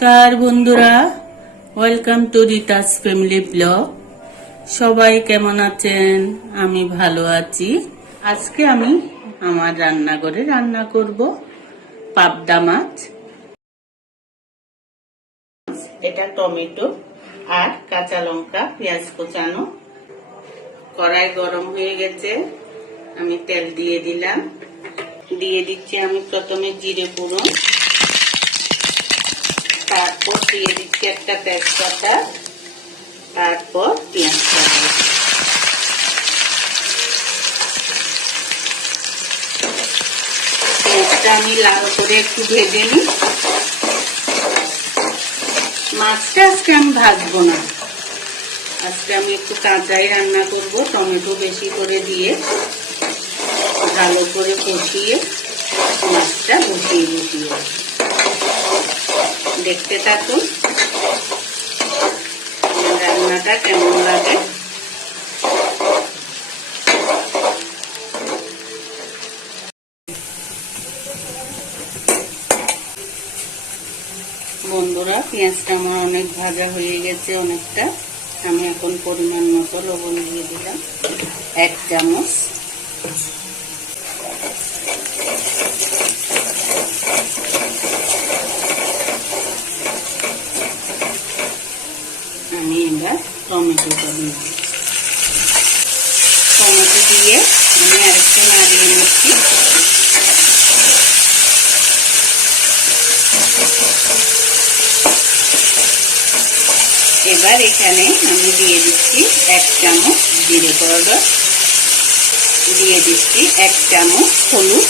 নমস্কার বন্ধুরা welcome to Rita's family blog সবাই কেমন আছেন? আমি ভালো আছি। আজকে আমি আমার রান্নাঘরে রান্না করব পাবদা মাছ। এটা টমেটো আর কাঁচা লঙ্কা, পেঁয়াজ কোচানো। কড়াই গরম হয়ে গেছে, আমি তেল দিয়ে দিলাম। দিয়ে দিচ্ছি আমি প্রথমে জিরে পুরো তারপর দিয়ে দিচ্ছি একটা তেজপাতা, তারপর পেঁয়াজ পেঁয়াজটা আমি লাল করে একটু ভেজে নিই। মাছটা আজকে আমি ভাজবো না। আজকে আমি একটু কাঁচাই রান্না করব, টমেটো বেশি করে দিয়ে ভালো করে কষিয়ে মাছটা বসিয়ে বসিয়ে দেখতে থাকুন। রান্নাটা কেমন লাগে? বন্ধুরা, পেঁয়াজটা আমার অনেক ভাজা হয়ে গেছে অনেকটা। আমি এখন পরিমাণ মতো লবণ দিয়ে দিলাম। এক চামচ। আমি এবার টমেটোটা দিই। টমেটো দিয়ে আমি আরেকটু নাড়িয়ে নিচ্ছি এবার এখানে আমি দিয়ে দিচ্ছি এক চামচ জিরে পাউডার দিয়ে দিচ্ছি এক চামচ হলুদ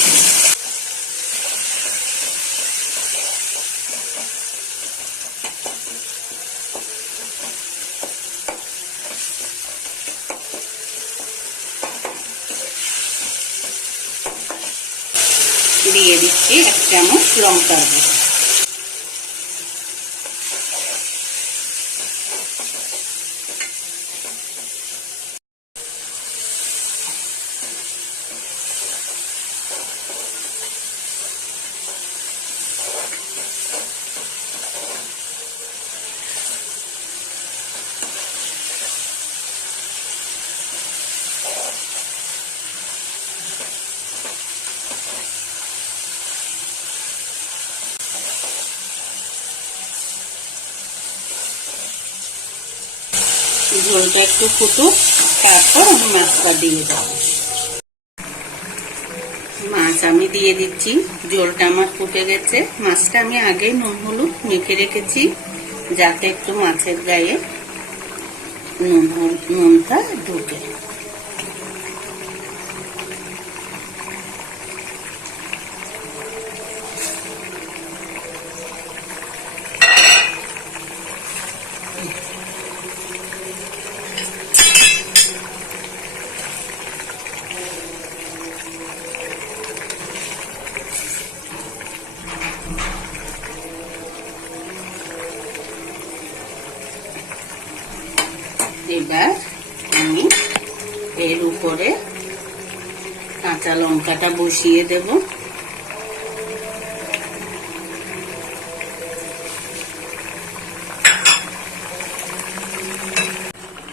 দিয়ে দিচ্ছি এক চামচ লঙ্কার গুঁড়ো। ঝোলটা একটু ফুটুক, তারপর আমি মাছটা দিয়ে দেবো। মাছ আমি দিয়ে দিচ্ছি, ঝোলটা আমার ফুটে গেছে। মাছটা আমি আগেই নুন হলুদ মেখে রেখেছি, যাতে একটু মাছের গায়ে নুন নুনটা ঢুকে। এবার আমি এর উপরে কাঁচা লঙ্কাটা বসিয়ে দেব।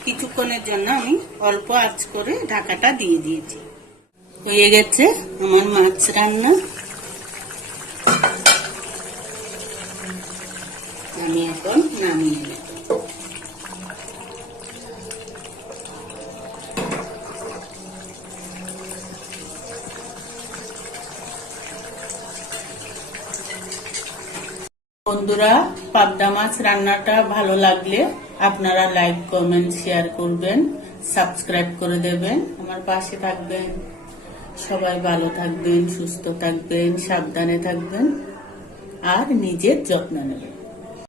কিছুক্ষণের জন্য আমি অল্প আঁচ করে ঢাকাটা দিয়ে দিয়েছি। হয়ে গেছে আমার মাছ রান্না। আমি এখন নামিয়ে নেব। বন্ধুরা, পাবদা মাছ রান্নাটা ভালো লাগলে আপনারা লাইক কমেন্ট শেয়ার করবেন সাবস্ক্রাইব করে দেবেন। আমার পাশে থাকবেন। সবাই ভালো থাকবেন, সুস্থ থাকবেন, সাবধানে থাকবেন, আর নিজের যত্ন নেবেন।